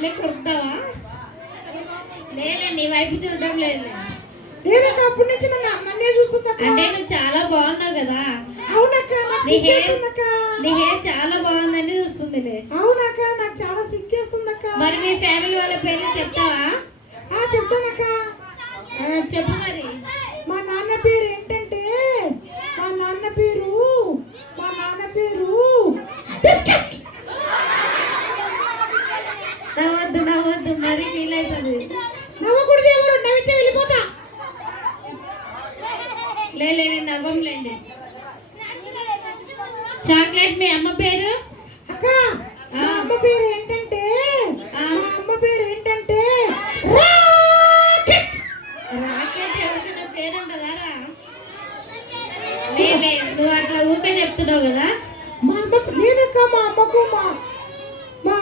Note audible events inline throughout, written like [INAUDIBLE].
అట్లే కొరుకుతావా లేదు నీ వైపు చూడడం లేదు లేదక్క అప్పటి నుంచి నన్ను నన్నే చూస్తుందక్క. అంటే నువ్వు చాలా బాగున్నావు కదా. అవునక్క నాకు నీ హెయిర్ సిగ్గేస్తుందక్క నీ హెయిర్ చాలా బాగుందని చూస్తుందిలే. అవునక్క నాకు చాలా సిగ్గేస్తుందక్క మరి మీ ఫ్యామిలీ వాళ్ళ పేర్లు చెప్తావా? ఆ చెప్తానక్క. చెప్పు మరి. మా నాన్న పేరు ఏంటంటే మా నాన్న పేరు మా నాన్న పేరు బిస్కెట్. నవ్వద్దు మరి ఫీల్ అవుతుంది నవ్వకూడదు ఎవరు నవ్వితే వెళ్ళిపోతా. లే లే, నేను నవ్వంలేండి. చాక్లెట్ మీ అమ్మ పేరు? అక్క మా అమ్మ పేరు ఏంటంటే ఆ. మా అమ్మ పేరు ఏంటంటే రాకెట్. రాకెట్ ఎవరికైనా పేరు ఉంటుందా రా? లే లే, నువ్వు అట్లా ఊకే చెప్తున్నావు కదా. మా అమ్మ లేదక్క మా అమ్మకు మా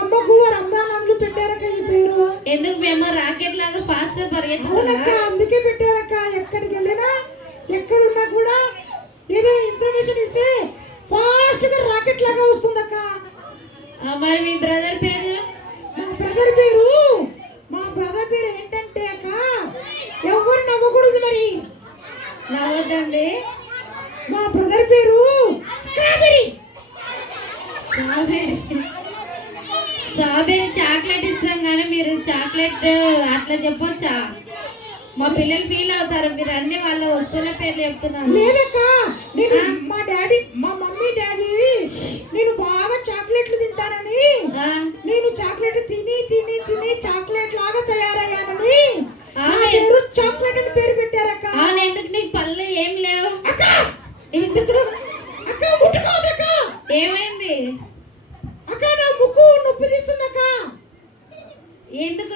అమ్మకు వారు అమ్మానాన్నలు పెట్టారక్క ఈ పేరు. ఎందుకు మేము రాకెట్ లాగా ఫాస్ట్ అవునక్క పరిగెత్తుతున్నా అందుకే పెట్టారక్క. ఎక్కడికి వెళ్ళినా ఎక్కడున్నా కూడా ఏదైనా ఇన్ఫర్మేషన్ ఇస్తే ఫాస్ట్గా రాకెట్ లాగా వస్తుందక్క. మరి మీ బ్రదర్ పేరు? మా బ్రదర్ పేరు? మా బ్రదర్ పేరు ఏంటంటే అక్క ఎవరు నవ్వకూడదు మరి. నవ్వద్దండి. మా బ్రదర్ పేరు స్ట్రాబెరీ స్ట్రాబెర్రీ స్ట్రాబెర్రీ చాక్లెట్ ఇస్తాం కానీ మీరు చాక్లెట్ అట్లా చెప్పొచ్చా? మా పిల్లలు ఫీల్ అవుతారు మీరు అన్ని వాళ్ళ వస్తువుల పేర్లు చెప్తున్నారు. లేదక్క నేను మా డాడీ మా మమ్మీ డాడీ నేను బాగా చాక్లెట్లు తింటానని. నేను చాక్లెట్ తిని తిని తిని చాక్లెట్ లాగా తయారయ్యానని. పేరు చాక్లెట్ అని పేరు పెట్టారక్క. ఎందుకు నీకు పళ్ళు ఏం లేవు? అక్క! ఎందుకు? అక్క ముట్టుకోవద్దక్క! ఏమైంది? అక్క నా ముక్కు నొప్పి తీస్తుందక్క. ఎందుకు?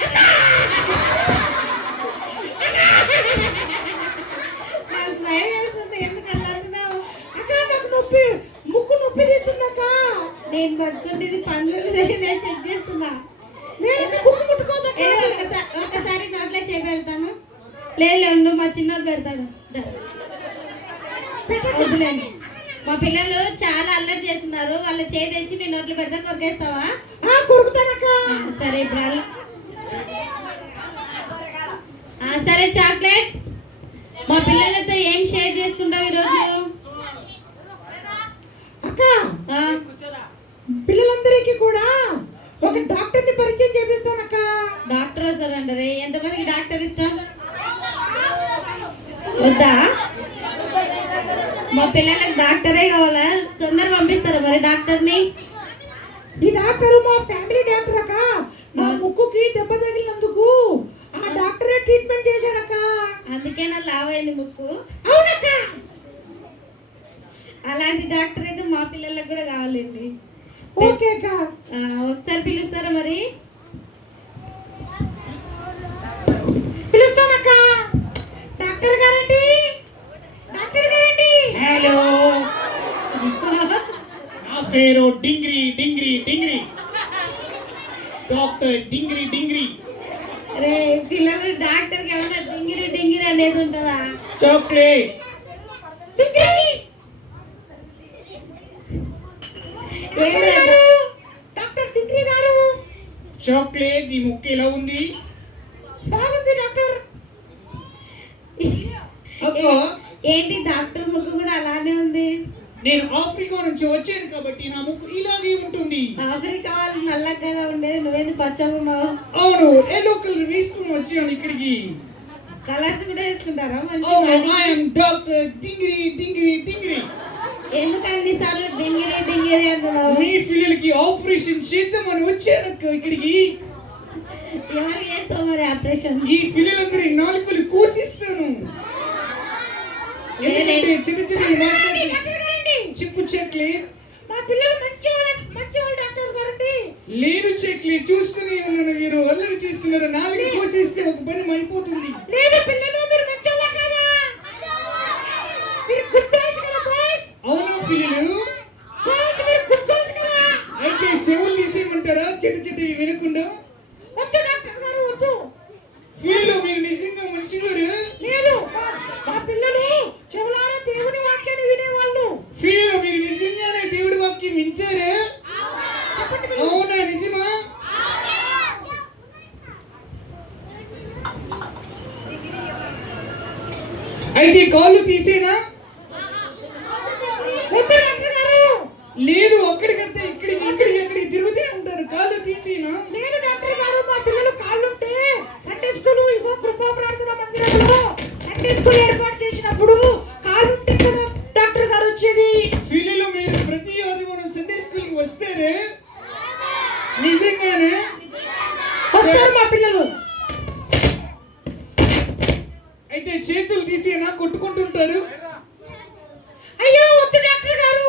ముక్కు నొప్పి నేను పట్టుకుంటే పండ్లు నేను చెక్ చేస్తున్నా. ఒక్కసారి నోట్లో చేయి పెడతాను. లేదు మా చిన్నోడు పెడతాడు. దా. వద్దులేండి. మా పిల్లలు చాలా అల్లరి చేస్తున్నారు. వాళ్ళ చేయి తెచ్చి నీ నోట్లో పెడతా కొరికేస్తావా? కొరుకుతానక్క సరే ఇప్పుడు సరే చాక్లెట్. మా పిల్లలతో ఏం షేర్ చేసుకుంటావు ఈరోజు? అక్క పిల్లలందరికీ కూడా ఒక డాక్టర్ని పరిచయం చేపిస్తానక్క డాక్టర్ వస్తారంటారే ఎంతమందికి డాక్టర్ ఇష్టం? వద్దా? మా పిల్లలకు డాక్టరే కావాలా? తొందర పంపిస్తారా మరి డాక్టర్ని? ఈ డాక్టర్ మా ఫ్యామిలీ డాక్టర్ అక్క. ముక్కుకి దెబ్బ తగిలినందుకు ఆ డాక్టరే ట్రీట్మెంట్ చేశాడక్క. అందుకే నా లావ్ అయింది ముక్కు. అవునక్క. అలాంటి డాక్టర్ అయితే మా పిల్లలకు కూడా కావాలండి ఓకే అక్క. ఒకసారి పిలుస్తారా మరి? పిలుస్తానక్క. డాక్టర్ గారండి. డాక్టర్ గారండి. హలో. [LAUGHS] నా పేరు డింగ్రీ డాక్టర్ డింగ్రీ డింగ్రీ. రే పిల్లలు డాక్టర్కి ఏమన్నా డింగిరి డింగిరి అనేది ఉంటుందా? చాక్లెట్. డాక్టర్ గారు డాక్టర్ డిగ్రీ గారు? చాక్లెట్ నీ ముక్కు ఉంది? బాగుంది డాక్టర్. ఏంటి డాక్టర్ ముక్కు కూడా అలానే ఉంది? నేను ఆఫ్రికా నుంచి వచ్చాను కాబట్టి నా ముక్కు ఇలాగే ఉంటుంది. ఆఫ్రికా వాళ్ళు నల్లగా కదా ఉండేది నువ్వేంది పచ్చగా ఉన్నావు? అవును ఎల్లో కలర్ వేసుకుని వచ్చాను ఇక్కడికి. కలర్స్ కూడా వేసుకుంటారా? అవును మంచి ఐఎమ్ డాక్టర్ డింగ్రీ డింగ్రీ డింగ్రీ ఎందుకు అన్నిసార్లు డింగిరి డింగిరి అంటున్నావు? మీ పిల్లలకి ఆపరేషన్ చేద్దామని వచ్చానక్క ఇక్కడికి. ఎవరు చేస్తావు మరి ఆపరేషన్ ఈ పిల్లలందరి నాలుకలు కోసిస్తాను ఎందుకంటే చిన్న చిన్న చిప్పు చెక్లి మా పిల్లలు మంచి మంచి వాళ్ళు డాక్టర్ గారండి. లేదు చెక్లి చూస్తూనే ఉన్నాను మీరు అల్లరి చేస్తున్నారు. నాలుగు కోసేస్తే ఒక పని అయిపోతుంది. లేదు పిల్లలు మీరు మంచి కదా? మీరు గుడ్ కదా బాయ్స్? అవునా పిల్లలు అయితే సెవులు తీసేయమంటారా? చెట్టు చెట్టు వినకుండా వద్దు డాక్టర్ గారు వద్దు పిల్లలు మీరు నిజంగా మంచివారు లేదు మా- మా పిల్లలు చెవులారా దేవుని వాక్యాన్ని వినేవాళ్ళు పిల్లలు మీరు నిజంగానే దేవుడి వాక్యం వింటారు చెప్పండి పిల్లలు. అవునా నిజమా అయితే కాళ్ళు తీసేనా వద్దు డాక్టర్ గారు లేదు అక్కడికంటే ఇక్కడికి ఇక్కడికి ఎక్కడికి తిరుగుతూనే ఉంటారు కాళ్ళు తీసేనా లేదు డాక్టర్ గారు మా పిల్లలు కాళ్ళుంటే సండే స్కూల్ ఇగో కృపా ప్రార్థన మందిరంలో సండే స్కూల్ ఏర్పాటు చేసినప్పుడు కాళ్ళుంటే కదా డాక్టర్ గారు వచ్చేది పిల్లలు మీరు ప్రతి ఆదివారం సండే స్కూల్కి వస్తారే నిజంగానే వస్తారు మా పిల్లలు అయితే చేతులు తీసేనా కొట్టుకుంటుంటారు అయ్యో వద్దు డాక్టర్ గారు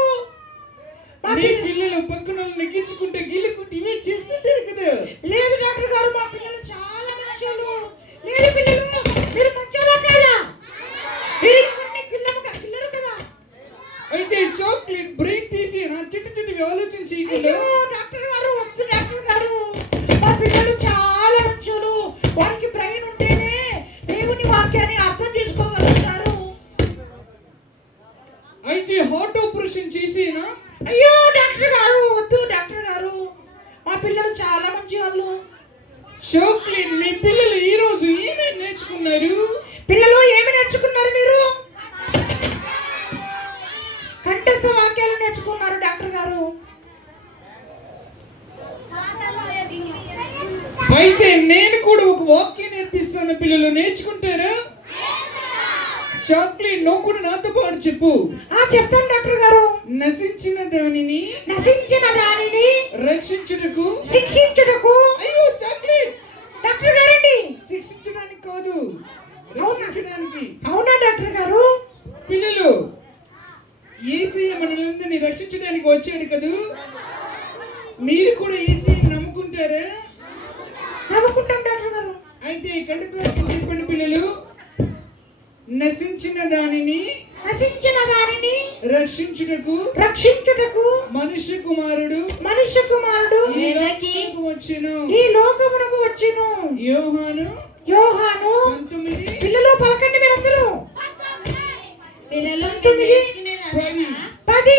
మా మీ పిల్ల- పిల్లలు పక్కన వాళ్ళని నెగ్గించుకుంటే గీలుకుంటే ఇవే చేస్తుంటారు కదా లేదు డాక్టర్ గారు మా పిల్లలు చాలా మంచోళ్ళు లేదు పిల్లలు మీరు మంచోళ్ళా కాదా మీరు ఇవన్నీ పిల్లలు కా- పిల్లలు కదా అయితే చాక్లెట్ బ్రెయిన్ తీసేనా చిట్టి చిట్టి ఆలోచన చేయకుండా అయ్యో డాక్టర్ గారు వద్దు డాక్టర్ గారు మా పిల్లలు చాలా మంచోళ్ళు వారికి బ్రెయిన్ ఉంటేనే దేవుని వాక్యాన్ని అర్థం చేసుకోగలుగుతారు అయితే హార్ట్ ఆపరేషన్ చేసేనా అయ్యో డాక్టర్ గారు వద్దు డాక్టర్ గారు మా పిల్లలు చాలా మంచి వాళ్ళు చాక్లెట్ మీ పిల్లలు ఈ రోజు ఏమేమి నేర్చుకున్నారు? పిల్లలు ఏమి నేర్చుకున్నారు మీరు? కంఠస్థ వాక్యాలు నేర్చుకున్నారు డాక్టర్ గారు. అయితే నేను కూడా ఒక వాక్యం నేర్పిస్తాను పిల్లలు నేర్చుకుంటారా? చాక్లెట్ నువ్వు కూడా నాతో పాటు చెప్పు. ఆ చెప్తాను డాక్టర్ గారు. నశించిన దానిని నశించిన దానిని రక్షించుటకు? శిక్షించుటకు? అయ్యో చాక్లెట్! డాక్టర్ గారండి. శిక్షించడానికి కాదు రక్షించడానికి. అవునా డాక్టర్ గారు? పిల్లలు ఏసీ మనలందరినీ రక్షించడానికి వచ్చాడు కదూ? మీరు కూడా ఏసీ నమ్ముకుంటారా? నమ్ముకుంటాం డాక్టర్ గారు. అయితే కంటికి చెప్పండి పిల్లలు. నశించిన దానిని నశించిన దానిని రక్షించుటకు రక్షించుటకు మనుష్య కుమారుడు మనుష్య కుమారుడు ఈ లోకమునకు వచ్చెను. ఈ లోకమునకు వచ్చును. యోహాను యోహాను పంతొమ్మిది పిల్లలు పలకండి మీరందరూ. పిల్లలు తొమ్మిది. పది? పది.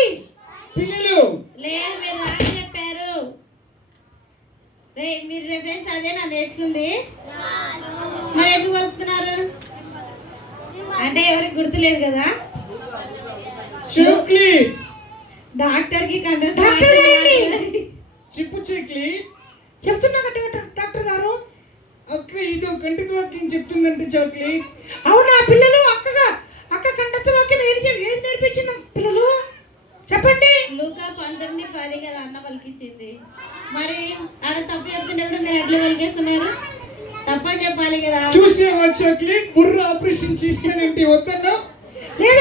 పిల్లలు. లేదు మీరు రాని చెప్పారు. రే మీరు రిఫరెన్స్ అదే నా నేర్చుకుంది. మరి ఎందుకు వస్తున్నారు అంటే ఎవరికి గుర్తులేదు కదా? చాక్లెట్ డాక్టర్కి కండ డాక్టర్ గారండి. చిప్పు చెక్లి. చెప్తున్నా డాక్టర్- డాక్టర్ గారు. అక్క ఇదో కంటికి వాక్యం చెప్తుందంటే చాక్లెట్ అవునా పిల్లలు అక్కగా అక్క కండత్త వాక్యం ఏది ఏది నేర్పించింది పిల్లలు? చెప్పండి. లూకా పంతొమ్మిది పది కదా అన్న పలికించింది మరి ఆడ తప్పు చెప్తున్నప్పుడు మీరు ఎట్లా పలికేస్తున్నారు? తప్పని చెప్పాలి కదా. చూసావా చాక్లెట్ బుర్ర ఆపరేషన్ చేసానంటే వద్దన్నా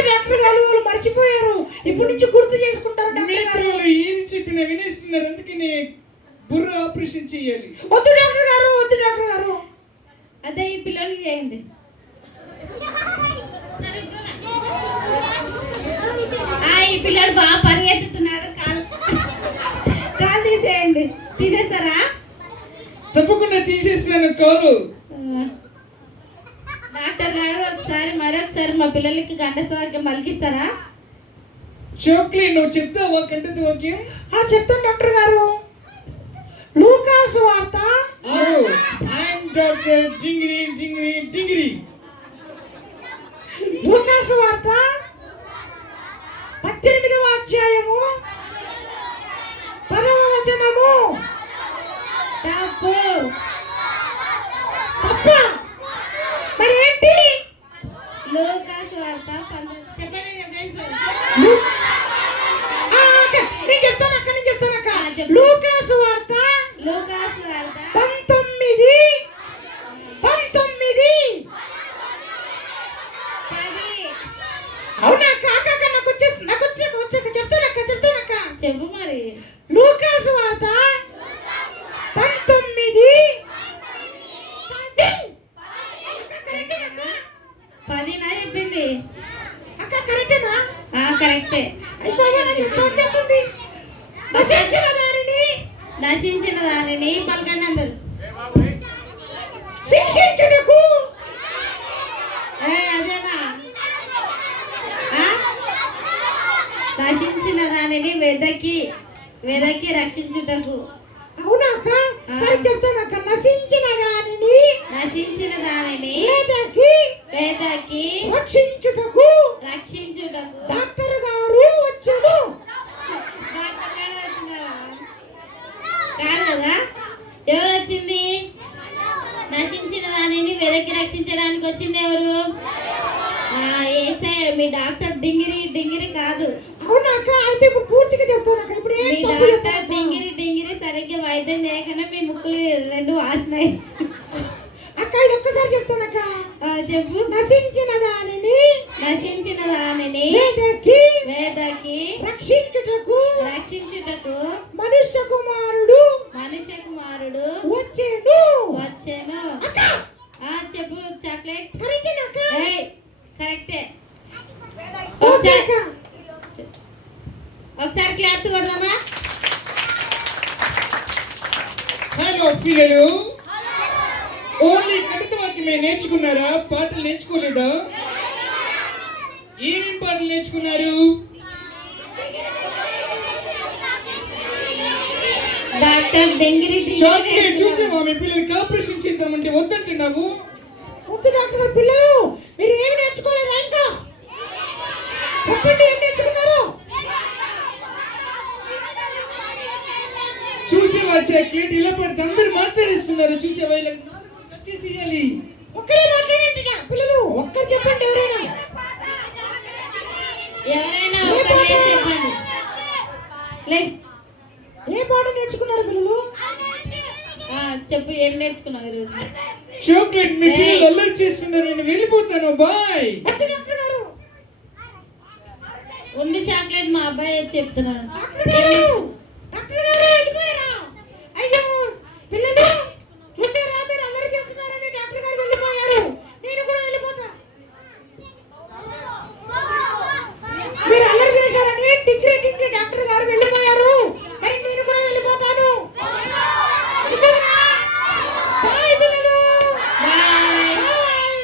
డాక్టర్ గారు వాళ్ళు మర్చిపోయారు. ఇప్పటి నుంచి గుర్తు చేసుకుంటారు డాక్టర్ గారు. పిల్లలు ఏది చెప్పినా వినేస్తున్నారు అందుకని బుర్ర ఆపరేషన్ చేయాలి. వద్దు డాక్టర్ గారు వద్దు డాక్టర్ గారు. అదే ఈ పిల్లలకి చేయండి. ఆ, ఈ పిల్లడు బాగా పరిగెత్తుతున్నాడు కాలు కాలు తీసేయండి. తీసేస్తారా? తప్పకుండా తీసేస్తాను కాలు. డాక్టర్ గారు ఒకసారి మరొకసారి మా పిల్లలకి గంటస్థాకి మలికిస్తారా చాక్లెట్ నువ్వు చెప్తావా వాక్యం ఆ చెప్తాను డాక్టర్ గారు. లూకాసు వార్త. ఆగు ఐఎమ్ డాక్టర్ డింగిరి డింగిరి డింగిరి లూకాసు వార్త. పద్దెనిమిదవ అధ్యాయము. పదవ వచనము. తప్పు. తప్ప. నశించిన దానిని వెదకి వెదకి రక్షించుటకు. అవునా సరే చెప్తానక్క నశించిన దానిని నశించిన దానిని వెదకి వెదకి రక్షించుటకు. రక్షించుటకు. డాక్టర్ గారు వచ్చాడు. కాదు కదా? ఎవరు వచ్చింది? నశించిన దానిని వెదకి రక్షించడానికి వచ్చింది ఎవరు? ఏసే మీ డాక్టర్ డింగిరి డింగిరి కాదు. అవునా అక్క? అయితే ఇప్పుడు పూర్తిగా చెప్తాను అక్క. ఇప్పుడు ఏం మీ తప్పు డాక్టర్. డింగిరి డింగిరి సరిగ్గా వైద్యం చేయకుండా మీ ముక్కులు రెండు వాసినాయి. అక్క ఇది ఒక్కసారి చెప్తాను అక్క. ఆ, చెప్పు. నశించిన దానిని నశించిన దానిని వేదకి వేదకి రక్షించుటకు రక్షించుటకు మనుష్య కుమారుడు మనుష్య కుమారుడు వచ్చేను. వచ్చాను. అక్క! ఆ చెప్పు చాక్లెట్. కరెక్టేనా అక్క? కరెక్టే. ఒకసారి క్లాప్స్ కొడదామా? హలో పిల్లలు. ఓన్లీ వాక్యమే నేర్చుకున్నారా? పాటలు నేర్చుకోలేదా? ఏమేం పాటలు నేర్చుకున్నారు? డాక్టర్ చాక్లెట్ చూసావా మీ పిల్లలకి? ఆపరేషన్ చేద్దామంటే వద్దంటున్నావు. వద్దు డాక్టర్ పిల్లలు మీరు ఏమి నేర్చుకోలేదా ఇంకా చెప్పండి ఏం నేర్చుకున్నారు చూసేవా చాక్లెట్ ఇలా పడితే అందరు చేసేయాలి ఒక్కరే మాట్లాడండి పిల్లలు ఒక్కరు చెప్పండి ఎవరైనా. ఎవరైనా ఒకరు లేచి చెప్పండి. లే. ఏ పాట నేర్చుకున్నారు పిల్లలు? ఆ, చెప్పు ఏం నేర్చుకున్నావు ఈరోజు? చాక్లెట్ మీ పిల్లలు అల్లరి చేస్తున్నారు నేను వెళ్ళిపోతాను బాయ్. ఉండి చాక్లెట్ మా అబ్బాయి చెప్తున్నాను డాక్టర్ గారు డాక్టర్ గారు వెళ్ళిపోయారా అయ్యో పిల్లలు చూసారా మీరు అల్లరి చేస్తున్నారని డాక్టర్ గారు వెళ్ళిపోయారు నేను కూడా వెళ్ళిపోతా మీరు అల్లరి చేశారని డిగ్రీ డిగ్రీ డాక్టర్ గారు వెళ్ళిపోయారు మరి నేను కూడా వెళ్ళిపోతాను బాయ్ పిల్లలు బాయ్ బాయ్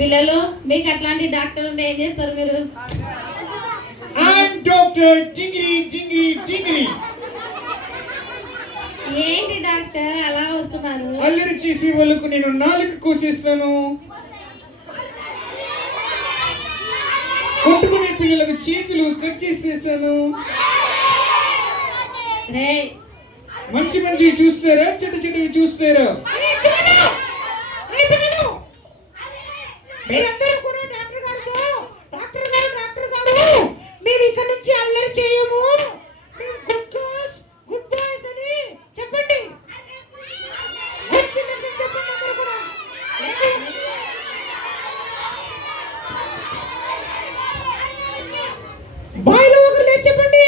పిల్లలు మీకు అట్లాంటి డాక్టర్ ఉంటే ఏం చేస్తారు మీరు? డాక్టర్ జింగిరి జింగిరి జింగిరి ఏంటి డాక్టర్? అలా వస్తున్నారు. అల్లరి చేసే వాళ్ళకు నేను నాలుగు కోసేస్తాను. కొట్టుకునే పిల్లలకు చేతులు కట్ చేసేస్తాను. మంచి మంచివి చూస్తారా? చెడ్డ చెడ్డవి చూస్తారా ఏ పిల్లలు ఏ పిల్లలు మీరందరూ కూడా డాక్టర్ గారు డాక్టర్ గారు డాక్టర్ గారు మేము ఇక్కడ నుంచి అల్లరి చేయము మేము గుడ్ గర్ల్స్ గుడ్ బాయ్స్ అని చెప్పండి మంచి మెసేజ్ చెప్పండి అందరూ కూడా బాయ్లో ఒకరు లేచి చెప్పండి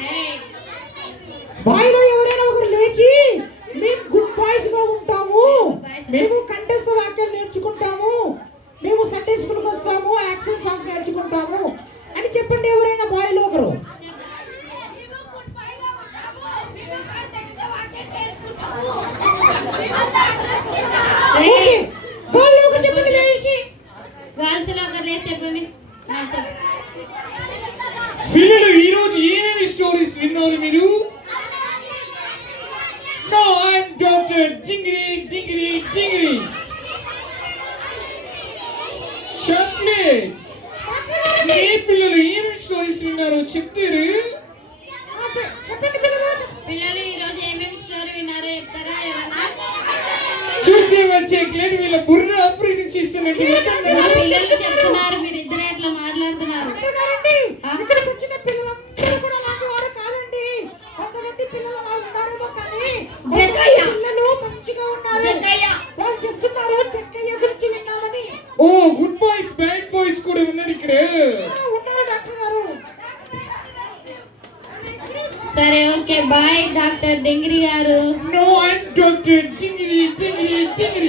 రేయ్, బాయ్లో ఎవరైనా ఒకరు లేచి మేము గుడ్ బాయ్స్గా ఉంటాము మేము కంఠస్థ వాక్యాలు నేర్చుకుంటాము మేము సండే స్కూల్కి వస్తాము యాక్షన్ సాంగ్స్ నేర్చుకుంటాము అని చెప్పండి ఎవరైనా బాయ్లో ఒకరు ఓకే రేయ్, బాయ్లో ఒకరు చెప్పండి లేచి గర్ల్స్లో ఒకరు లేచి చెప్పండి ఆ, చెప్పు. పిల్లలు ఈ రోజు ఏమేమి స్టోరీస్ విన్నారు మీరు? నో ఐఎమ్ డాక్టర్ చాక్లెట్ ఏ పిల్లలు ఏమేమి స్టోరీస్ విన్నారో చెప్తారు పిల్లలు ఏమేమి స్టోరీ విన్నారో చెప్తారా? చూసే వచ్చే క్లేట్ వీళ్ళ బుర్ర ఆపరేషన్ చేస్తున్నట్టు. పిల్లలు చెప్తున్నారు అట్లా మాట్లాడుతున్నారు. అంటున్నారండి ఇక్కడికి వచ్చిన పిల్లలందరూ కూడా నాకు వారు కాదండి. కొంతమంది పిల్లలు వాళ్ళు ఉన్నారేమో కానీ కొంతమంది పిల్లలు మంచిగా ఉన్నారు. వాళ్ళు చెప్తున్నారు చెక్కయ్య గురించి విన్నామని. Oh good boys bad boys కూడా ఉన్నారు ఇక్కడ. ఆ, ఉన్నారు డాక్టర్ గారు. సరే ఓకే బాయ్ డాక్టర్ డింగిరి గారు. No I'm doctor doctor Dingiri Dingiri